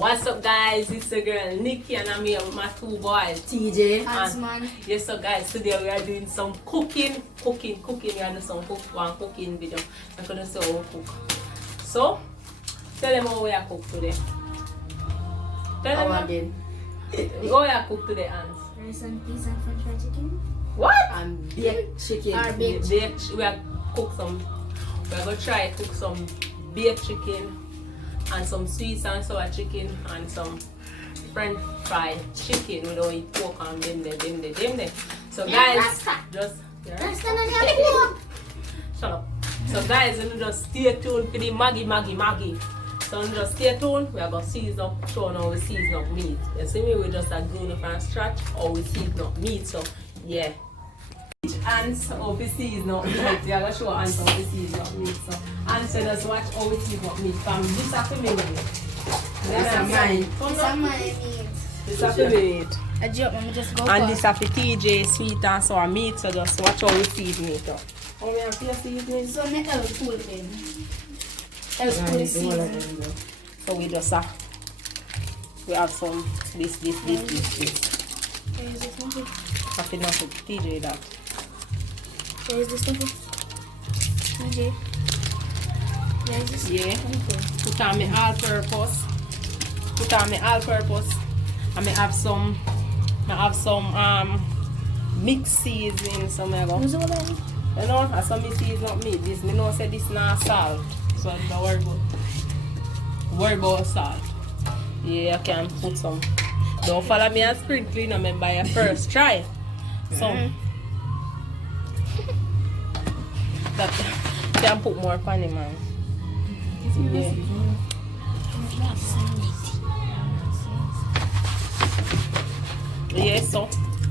What's up, guys? It's the girl Nicky and I'm here with my two boys TJ and yes, so guys, today we are doing some cooking. We are doing some cooking video. I'm gonna say how we cook. So tell them how we are cook today. Tell them again. How we are cook today, Ants. Rice and peas and french fried chicken. What? And baked chicken. We are cook some. We are gonna try cook some baked chicken and some sweet and sour chicken and some french fried chicken with all pork and them there. So guys, just shut up. So guys, you just stay tuned for the Maggie. So you just stay tuned. We are gonna season up, show how we season up meat. You see me, we just are doing it from scratch or we season up meat. So yeah. Ants how we season up meat. We are gonna show Ants how we season up meat. So Ants just watch how we season up meat. From this after me. This is mine. This after meat. A joke, let me just go. And this after TJ sweet and sour meat. So just watch how we season it up. How we have to season it? So make a full then. Season. So we just we have some this. Where is this one? Have enough with TJ that. Where is this one? TJ. Where is this? Yeah. Put on my all-purpose. And I have some mixed seasoning. So I go. You know, as some season not me. This me know say this not salt. So don't worry about salt. Yeah, I can put some. Don't follow me and sprinkling them by your first try. Some. That can put more funny, man. Yeah. Yeah, so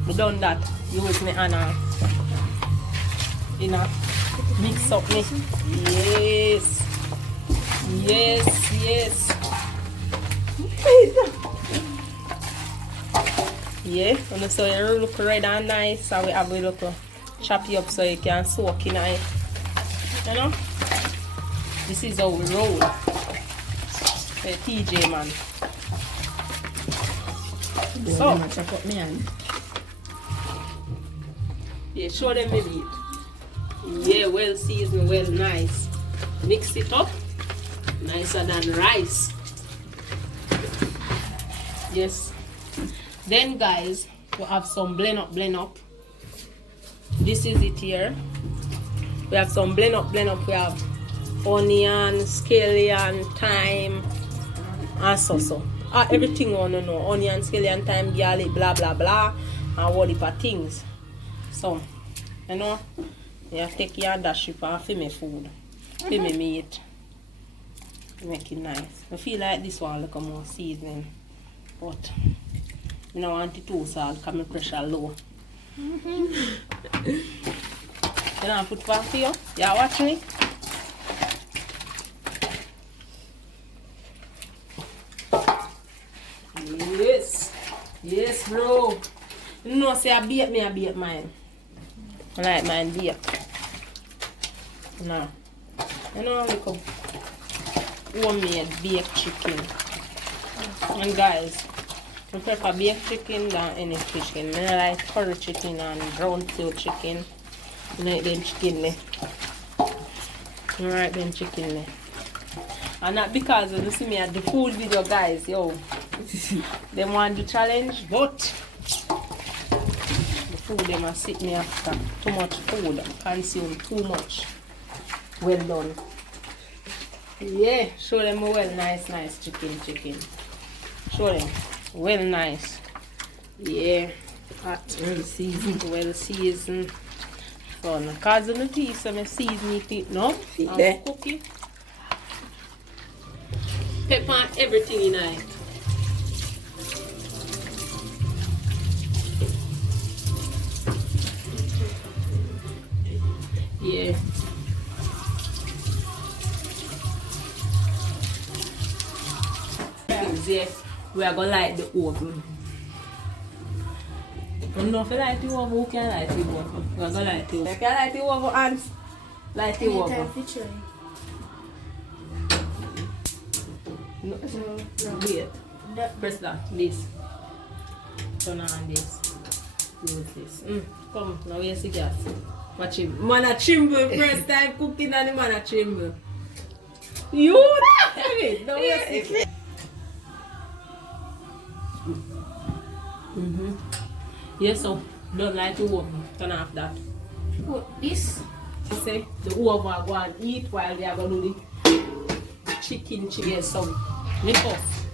we done that. You with me Anna. You know, mix up me. Yes. Yeah, and so you look red and nice, so we have a little chop you up so you can soak in it. You know? This is how we roll. The TJ man. So chop up me and yeah, show them the meat. Yeah, well seasoned, well nice. Mix it up. Nicer than rice. Yes. Then guys, we have some blend up. This is it here. We have some blend up. We have onion, scallion, thyme, and so. Everything on you know. Onion, scallion, thyme, garlic, blah blah blah, and all the things. So, you know, you take your dash it and feed me food. Feed me meat. Make it nice. I feel like this one look more seasoning. But I don't want it too salt because my pressure low. You know, put back for you? You watch me? Yes, bro. You know, say I bake mine. I like mine baked. No. You know, look up. Homemade baked chicken. And guys, I prefer baked chicken than any chicken. I like curry chicken and brown tail chicken. I like them chicken there. I like them chicken there. And not because you see me at the food video, guys, yo. They want the challenge, but the food they must sit me after. Too much food, consume too much. Well done. Yeah, show them well nice chicken. Show them well nice. Yeah, hot, well seasoned. So, because of the tea, so I season it no. And cook it. Pepper everything in it. Yeah. We are gonna light the oven. You know if you light the oven, who can light the oven? We are gonna light the oven. You can light the oven, Ants. Light the oven. No, wait. Press that. This. Turn on this. Use this. Come, now you see gas. Watch him. Man a tremble first time cooking and the man a tremble. You now you see. Yes, so don't like to work. Turn off that. What, this? You say the over go and eat while we are going to do the chicken. Yes, so me off.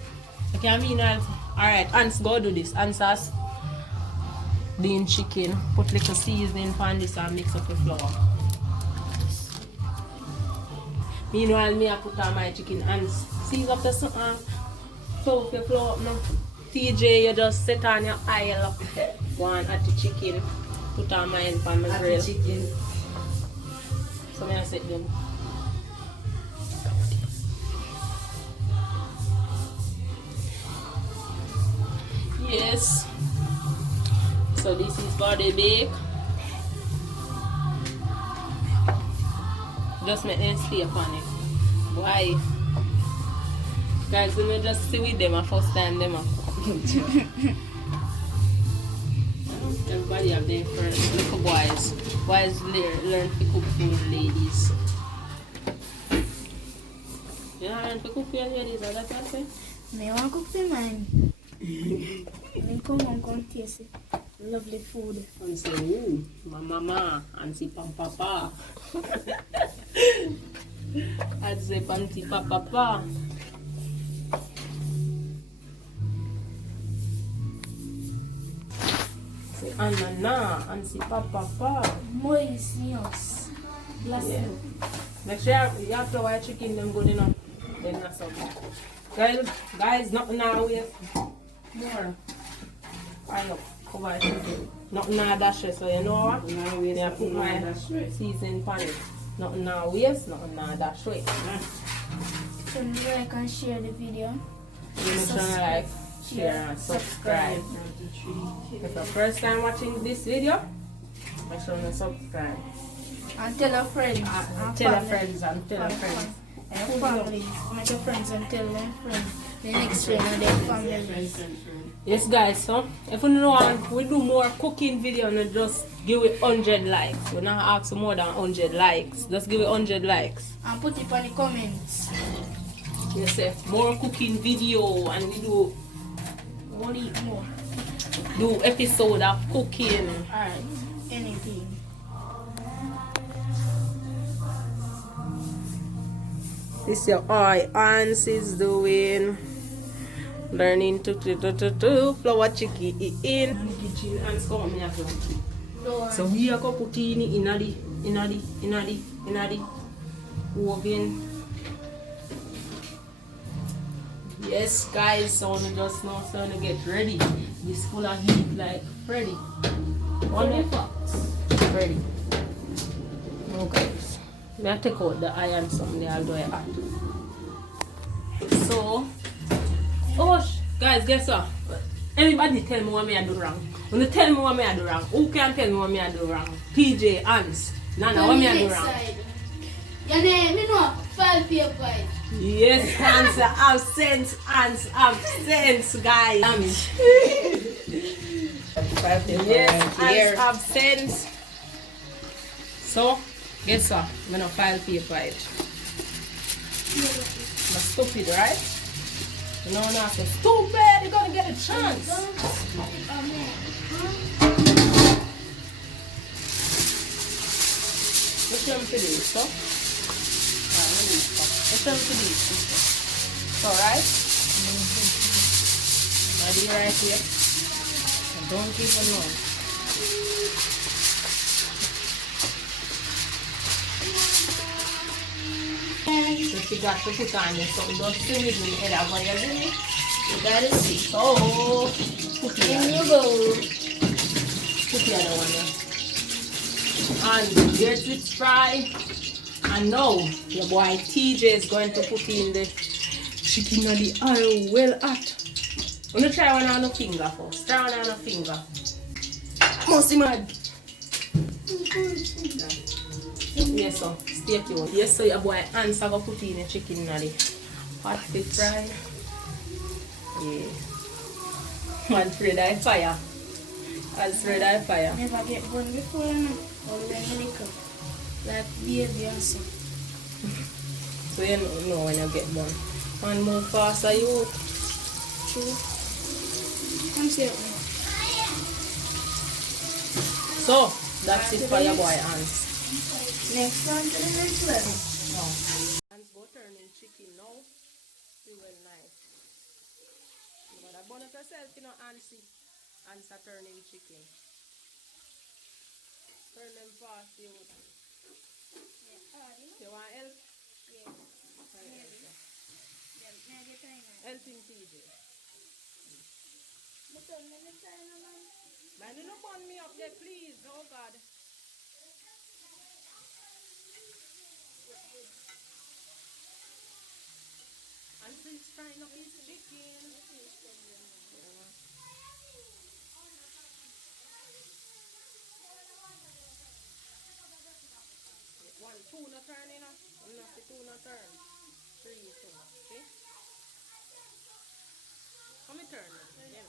Okay, I mean, alright, Ants go do this. Ants has the chicken. Put little seasoning on this and mix up the flour. Meanwhile, me I put on my chicken and season up the flour up now. TJ, you just set on your oil up. Go on at the chicken. Put on mine on the grill. Chicken. So I set them. Yes. So this is body bake. Just make them stay upon it. Why? Guys, let me just see with them a first time them. Everybody have their friends. Little boys. Boys learn to cook food, ladies. You know, learn to cook for your ladies, is that what I say? I want to cook for mine. I come and come taste it. Lovely food. And say, ooh, my mama, and say, papa. And say, panty, papa. Say, anana, and say, papa. Moisios. Bless Yeah. you. Make sure you have to watch chicken them good enough. Then that's something. Guys, nothing now with more. Fire up. Cover chicken. Nothing now dash it, so you know what? Now we I put my seasoning pan it. Nothing now waste, nothing now dash it. So like and share the video. Make sure you like, share and subscribe. If it's the first time watching this video, make sure you subscribe. And tell your friends. Tell your friends and tell your friends. And your family. Make your friends and tell them friends. The next friend and their family. Yes guys, so if you know we do more cooking video and just give it 100 likes. We're not asking more than 100 likes. Just give it 100 likes. And put it on the comments. Yes sir. More cooking video and we do What eat more? do episode of cooking. Alright. Anything. This your eye Ants is doing. Learning to flour chicken in the kitchen and come here. So we are going to put in the oven. Yes guys, so we just now starting to get ready. This full of heat like ready. One minute. Ready. Oh guys. I take out the iron something I'll do it hot. So guys, guess what? Anybody tell me what I do wrong? When you tell me what I do wrong, who can tell me what I do wrong? TJ, Ants, Nana, what I do wrong? Your name, you know, 5 people. Yes, Ants have sense, Ants have sense, guys. Yes, Ants have sense. So, guess what? I'm gonna file paper it. I'm stupid, right? No, not so stupid. You're gonna get a chance. What's your for this, so? What's your for this? Alright? Ready right here. And don't even know. So she got to put on this, so don't see me doing it out for you, see me? You gotta see. So, put the In you go. other one there. And get it fried. And now, your boy TJ is going to put in the chicken on the oil well hot. I'm going to try one on the finger first. Try one on the finger. Musty mad. Yes, sir. Stay tuned. Yes, so your boy Ants are going to put in the chicken in the hot fit fry. Yeah. Man, afraid I fire. I'm afraid I fire. Never get born before, you know. Only when you little. Like baby and so. So you don't know when you get born. Man, move faster, you. True. Come see it. So, that's it for your boy, Ants. Next one to the next level. No. Ants go turning chicken now. See well nice. You gotta burn it yourself, you know, Antsy. Ants are turning chicken. Turn them fast, you. You want help? Yeah. Helping TJ. Man, you don't burn me up there, please. Oh, God. Ansy's frying up his chicken. One, two, not turn, you know. One, not the two, not turn. Three, two. See? Come and turn. Yeah.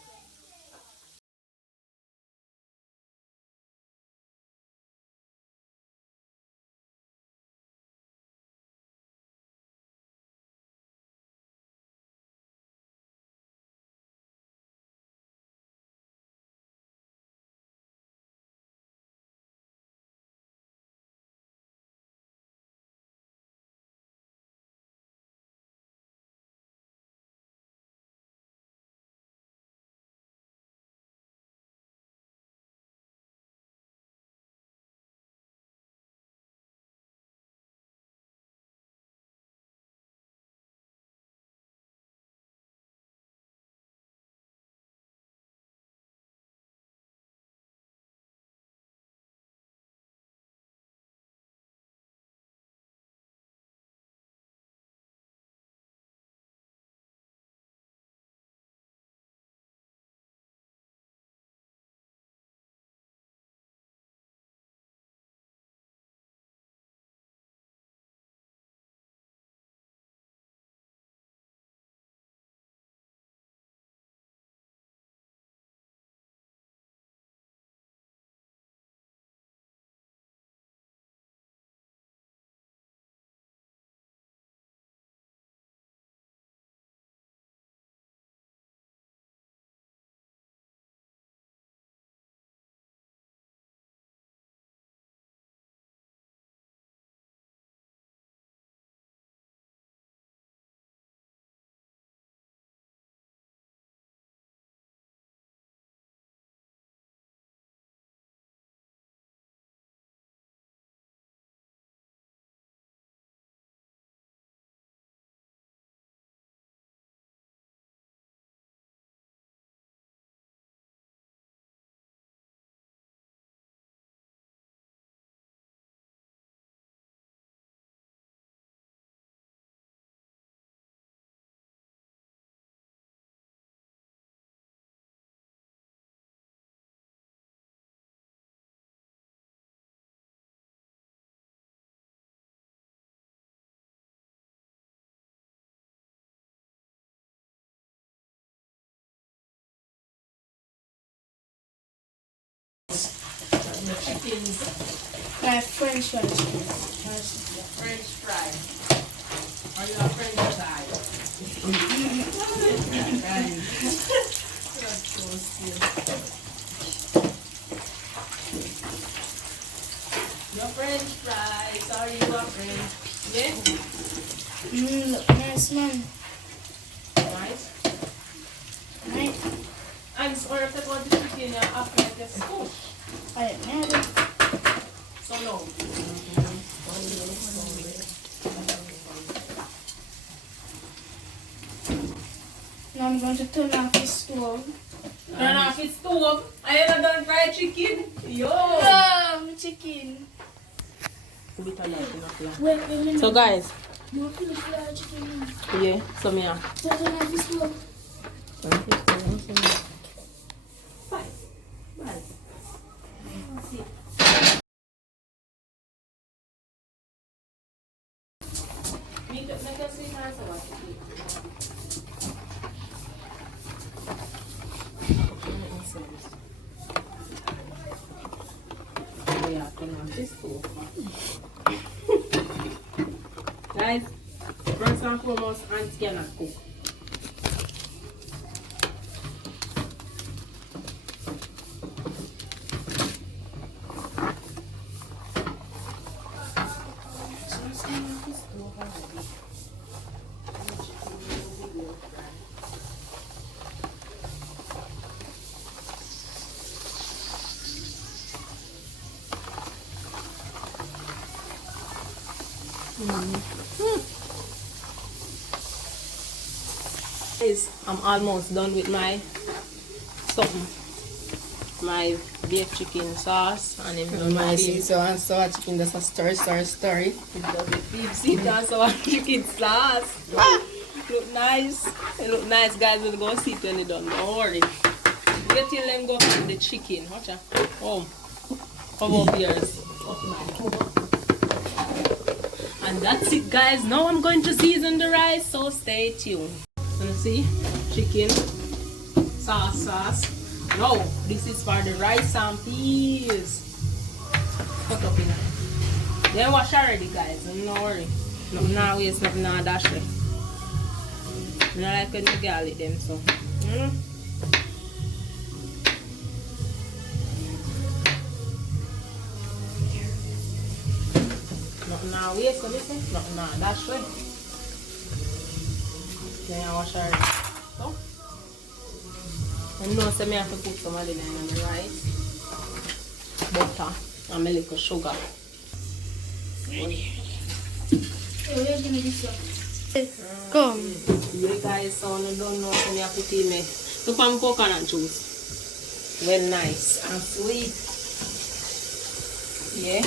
Your chickens. French fries. French fry. Or your French fry. You're so still. Your French fries. Are you a French? Yeah? Look nice, man. Nice. Nice. And so if they want the chicken, you have to make a scoop. I didn't have it. So no. Now I'm going to turn off the stove. Turn off the stove. I ain't done fried chicken. Yo. Oh, chicken. Wait. So guys, You want to fry chicken now? yeah, so me yeah. So turn off the stove. Bye. Bye. that turn on this too. Guys, first and foremost, Ants cannot cook. I'm almost done with my something. My baked chicken sauce and My sweet and sour chicken, that's a story. It does the beef sweet and sour chicken sauce. Look nice. It look nice, guys. We'll go see it when it's done. Don't worry. Wait till them go cook the chicken. Watch out. Oh, cover up yours. And that's it, guys. Now I'm going to season the rice, so stay tuned. You see, chicken, sauce. No, this is for the rice and peas. Cut up in it. Then wash already, guys. Don't worry. Nothing now waste, nothing now dash it. I like when you garlic them, so. Nothing now waste, so listen. Nothing now dash it. Then I wash already. So. And you know, so I have to put some of it in the rice, butter, and a little sugar. Hey, where give me this one? Come. You guys, so you don't know, so I have to put in look for coconut juice. Well, nice and sweet. Yeah,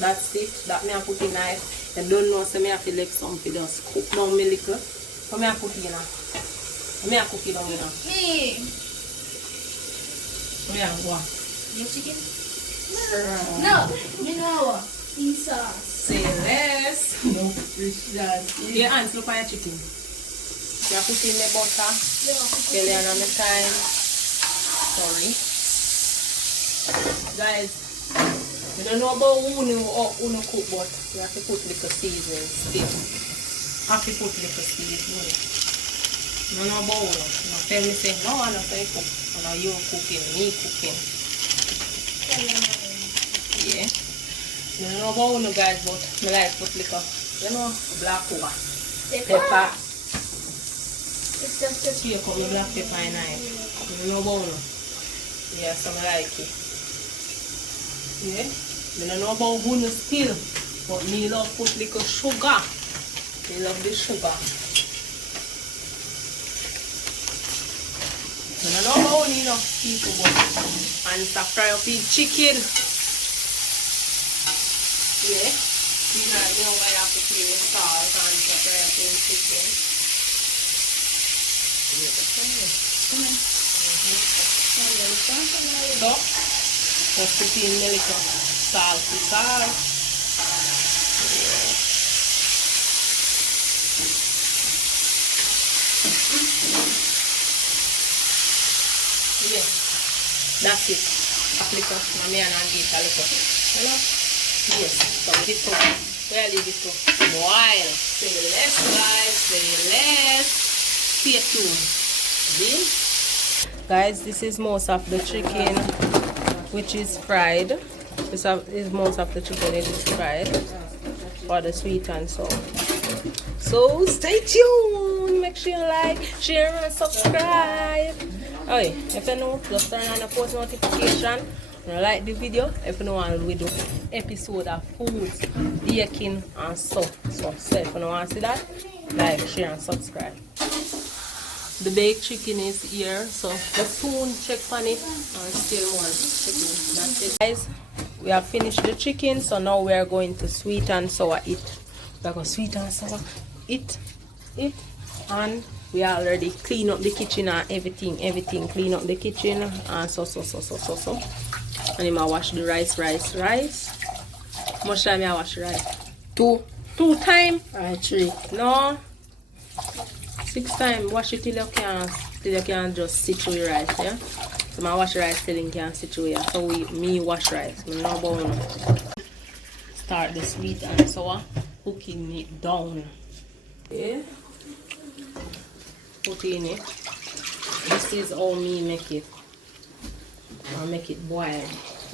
that's it. That me I put in knife. You don't know, so I have to let something just cook down me little. So I put in now. I cook it down now. Me. Yeah, what? Your chicken? No. You know what? Sauce. Say less. No fish that. Yeah, Ants, look at your chicken. You put in the butter. Tell you another time. Sorry. Guys, you don't know about who cook, but you have to put little seasoning still. Have to put little seasoning. You don't know about who. You tell me say, no, I don't say cook. No, you cooking, me cooking. Yeah. I don't know about you guys, but I like put little, you know, black pepper. Pepper. It's just a Here come the black pepper in knife. I don't know about you. Yeah, so I like it. Yeah. I don't know about you still, but me love put little sugar. Me love the sugar. I don't know how you know people go and to fry up the chicken. Yeah. You know why I have to clean the salt and to fry up the chicken. So, just put in the little salty salt. Yeah, that's it. Little, mommy and I get a little. Hello? Yes, so this one, where leave it to boil. Say less, guys, say less. Stay tuned. See? Guys, this is most of the chicken, which is fried. This is most of the chicken, it is fried for the sweet and sour. So stay tuned. Make sure you like, share, and subscribe. Okay, if you know, just turn on the post notification. Like the video. If you know, we do episode of foods, baking, and stuff. So if you want to see that, like, share, and subscribe. The baked chicken is here, so let's soon check on it and still more chicken. That's it, guys. We have finished the chicken, so now we are going to sweet and sour it. We are going to sweet and sour it, and we already clean up the kitchen and everything clean up the kitchen and so. And I wash the rice. How much time I wash the rice? Two times? 3. No. 6 times. Wash it till you can just sit through the rice, yeah? So my wash rice still in can situation. So me wash rice. Me no about start the sweet and sour cooking it down. Yeah. Put in it. This is how me make it. I make it boil.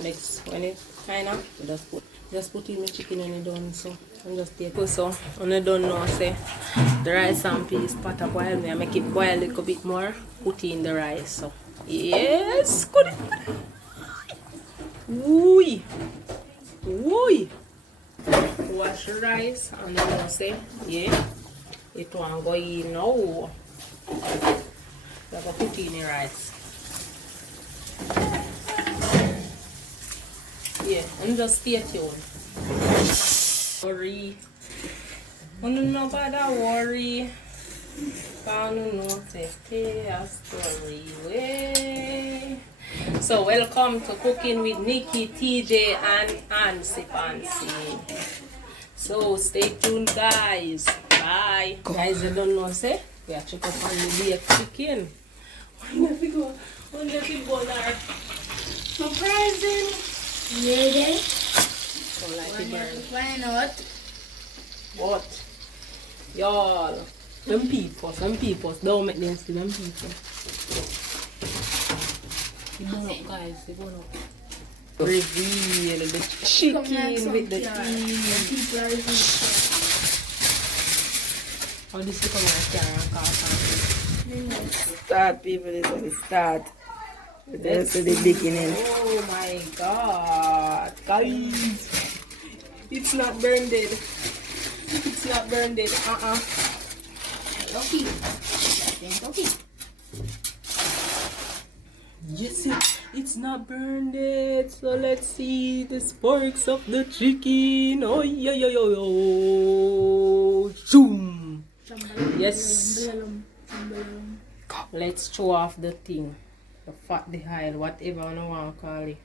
Next when it kind of just put in the chicken and it done so. And just take it so. And I don't know say the rice and peas pot of boil me. I make it boil a little bit more. Put in the rice so. Yes, good. Woo! Woo! Wash the rice and then you say, yeah, it won't go in now. You have to put in the rice. Yeah, and just stay tuned. Worry. No bother worry. So welcome to Cooking with Nicky Tj and Ants. So stay tuned guys. Bye. Guys, you don't know say we are check up on the baked chicken. When we go there. Surprising. Yeah, then. So like it burn. Find out. What? Y'all. Some people don't make them see them people. You burn up guys, you burn up. Reveal the chicken with the cheese. How this is coming out here and cast. Start, people. This is the start. That's the beginning. Oh my god. Guys. It's not burned. It's not burned. Okay. Yes, it's not burned yet. So let's see the sparks of the chicken. Oh, yo. Zoom. Yes. Let's show off the thing. The fat, the oil, whatever I want to call it.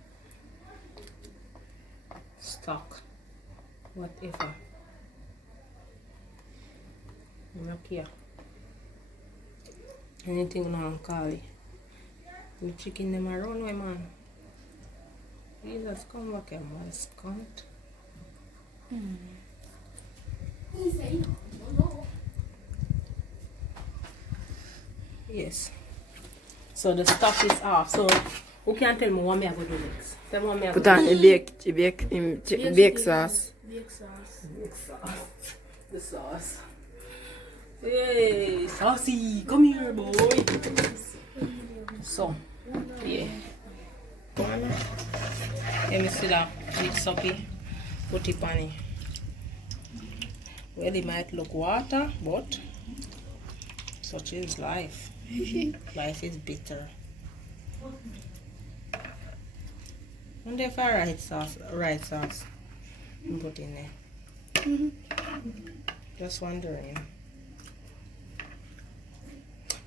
Stock. Whatever. Look here. Anything you want to call it. The chicken them around way man. Jesus come back here, my scunt. Yes. So the stuff is off. So who can tell me what me I go do next? Tell me what me I go Put do. on the bake sauce. Bake sauce. The sauce. Hey, saucy, come here, boy. So, yeah. Let me see that mix up it. Put it on it. Well, it might look water, but such is life. Life is bitter. Wonder if I right sauce put in there. Just wondering.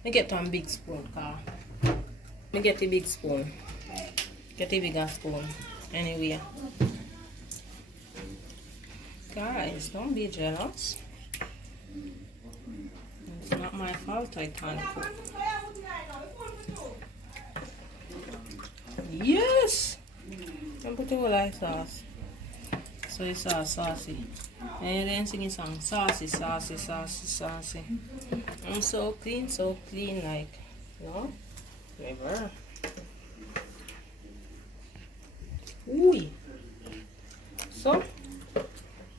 Me get one big spoon, car. Me get a big spoon. Get a bigger spoon. Anyway. Guys, don't be jealous. It's not my fault I can't cook. Yes! I'm putting all that sauce. So it's all saucy. And then singing song saucy. I'm so clean, like, no? Never. Ooh. So,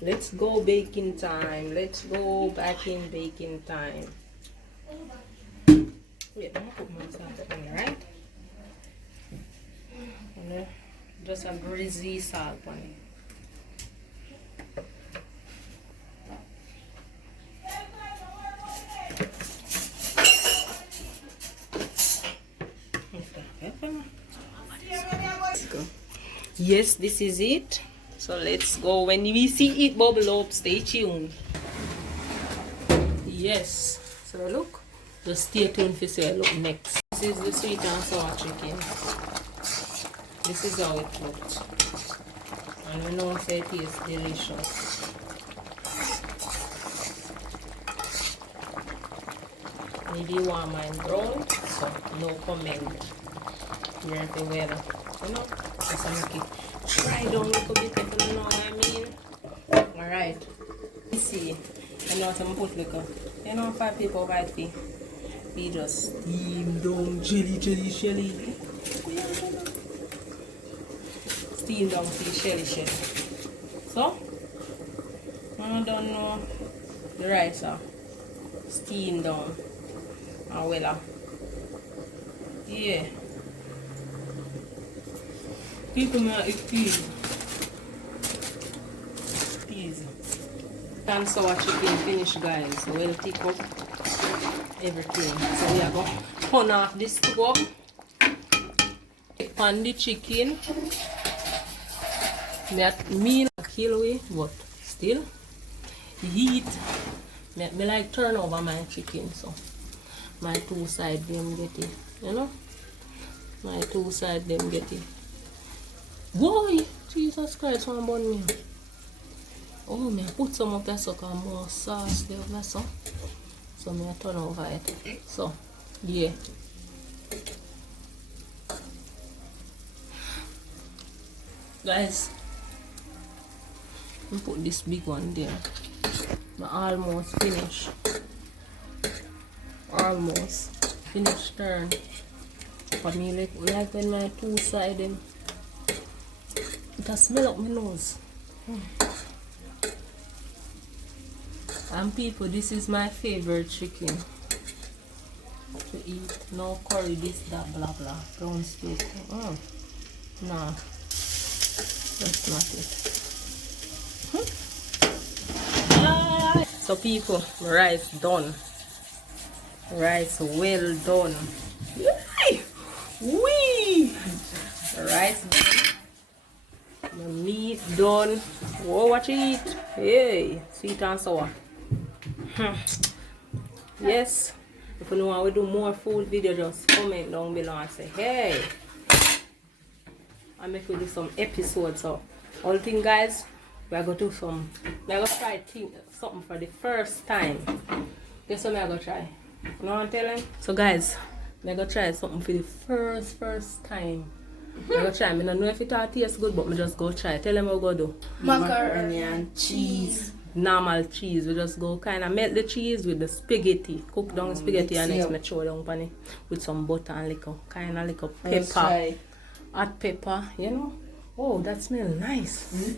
let's go baking time. Let's go back in baking time. Wait, I'm gonna put my salt in, right? And then just a greasy salt on it. Yes, this is it. So let's go. When we see it bubble up, stay tuned. Yes. So look. Just stay tuned for say look next. This is the sweet and sour chicken. This is how it looks. And we know say it is delicious. Maybe warm and brown, so no comment. Very well. You know? Just make it dry down a little bit, if you know what I mean. Alright. Let's see. I know some put like a, you know, 5 people white fee. We just steam down shelly. Steam down shelly. So, I don't know the rice steam down. And well, yeah. People may eat peas. And sour chicken finished, guys. So we'll take up everything. So we are going to turn off this stove. Pan the chicken. That meal kill away, but still heat. Me like turn over my chicken, so my 2 sides them get it, you know. My 2 sides them get it. Boy, Jesus Christ, one bun me. Oh, me put some of that sucker more sauce there, so me turn over it. So, yeah. Guys, I put this big one there. I almost finished. Almost finished turn. But me like when my 2 sides them. It has smell up my nose. And people, this is my favorite chicken to eat. No curry, this, that, blah, blah. Brown steak. Nah, that's not it. So people, rice done. Rice well done. Yay! Wee! Rice done. The meat done. Whoa, what you eat? Hey, sweet and sour. Yes, if you want to do more food video, just comment down below and say hey. I make you do some episodes. So all thing, guys, we are going to do some. We are going to try something for the first time. Guess what I am going to try? You know what I'm telling? So guys, we are going to try something for the first time. I go try. I don't know if it all tastes good, but I just go try. Tell them what we go do. Macaroni and cheese. Normal cheese. We just go kind of melt the cheese with the spaghetti. Cook down the spaghetti and next make sure down pan it with some butter and little kind of little pepper. Hot pepper, you know. Oh, that smells nice.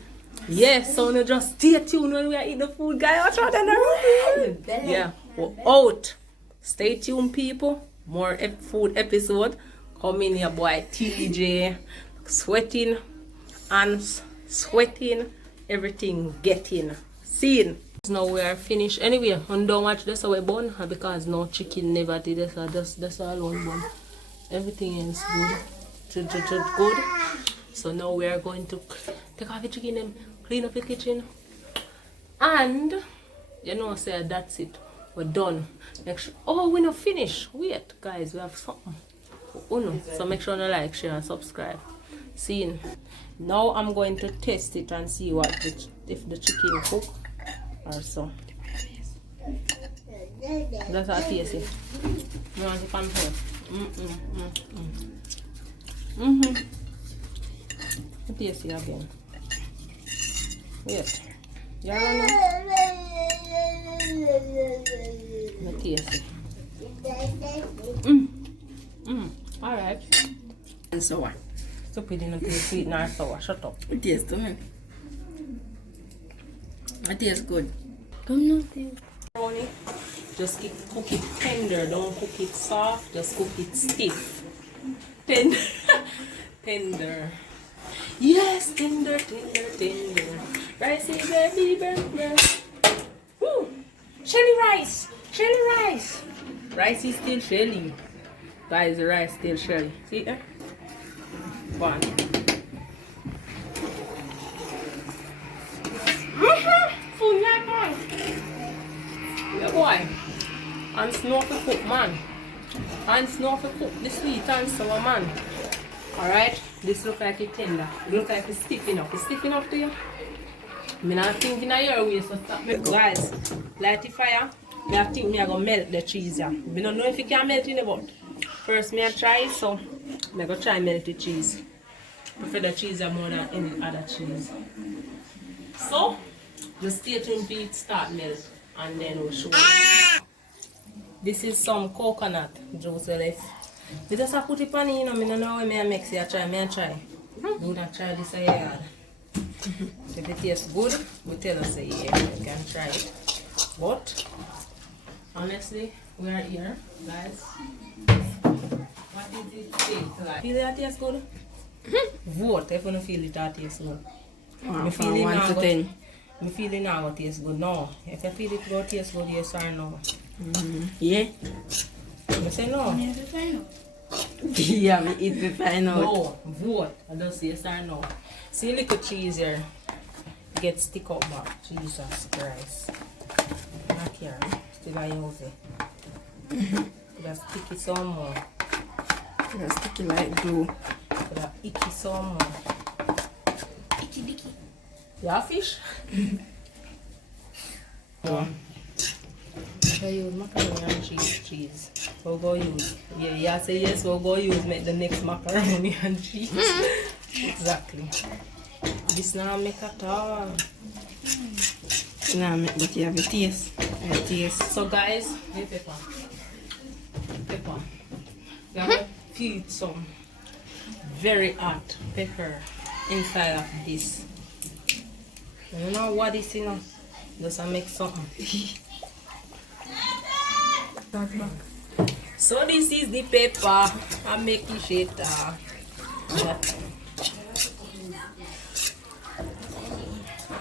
Yes, so now just stay tuned when we are eating the food, guys. Watch out in the room. Yeah, we're out. Stay tuned, people. More food episode. Come in here, boy. TJ sweating, ants sweating, everything getting seen. Now we are finished. Anyway, and don't watch this away bun because no chicken never did this. That's all one bun. Everything else good. Good. So now we are going to take off the chicken and clean up the kitchen. And you know, say that's it. We're done. Next. Oh, we're not finished. Wait, guys, we have something. So make sure you like, share, and subscribe. See, now I'm going to test it and see if the chicken cook or so. That's how I taste it. You want to compare? Taste it again. Yes. You know? Taste it. Alright. And sour. Stupid, you don't taste sweet nor sour. Shut up. It tastes to me. It tastes good. Come nothing. Just cook it tender. Don't cook it soft. Just cook it stiff. Tender. Yes, tender. Rice is baby. Woo! Shelly rice. Rice is still shelly. Guys, the rice still shelly. See there? One. Food like man. Yeah, boy. And snow for cook, man. And snow for cook the sweet and sour, man. Alright? This look like it's tender. It look like it's stiff enough. It's stiff enough to you? I'm not thinking of your way, so stop me. Guys, light the fire. I think I'm going to melt the cheese. I don't know if it can melt in the but first, I try it, so I'm gonna try melted cheese. Prefer the cheese more than any other cheese. So, just stay tuned till it start melt and then we'll show you. This is some coconut juice left. We just have put it on, you know, I don't know when I make it. I try. Do not try this here. If it tastes good, we tell us yeah, you can try it. But honestly, we are here, guys. What is it taste like? Feel it tastes good? Vote if you don't feel it tastes good. From 1 to 10. I feel it now it tastes good. No. If you feel it will taste good, yes or no? Yeah? You say no? Never find out. Yeah, me eat the final. No. Vote. I don't say yes or no. See little cheese here. Get stick up back. Jesus Christ. Not here. Still I use it. Just stick it some more. Just stick it like glue. Just icky some more. Icky dicky. You have fish? I use macaroni and cheese. We'll go use. Yeah, say yes, we'll go use make the next macaroni and cheese. Exactly. This now make at all. Nah, but you have a taste. A taste. So guys, hey pepper. Pepper. You have to feed some very hot pepper inside of this. I don't know what this is, you know. Just to make something. So this is the pepper. I'm making shit.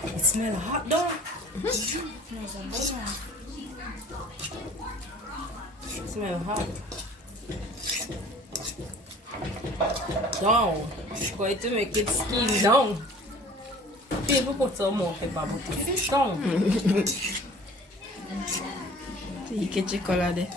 It smells hot though. It smells hot. Down. Going to make it skin down. People put some more pepper, but it's down. You get your color there.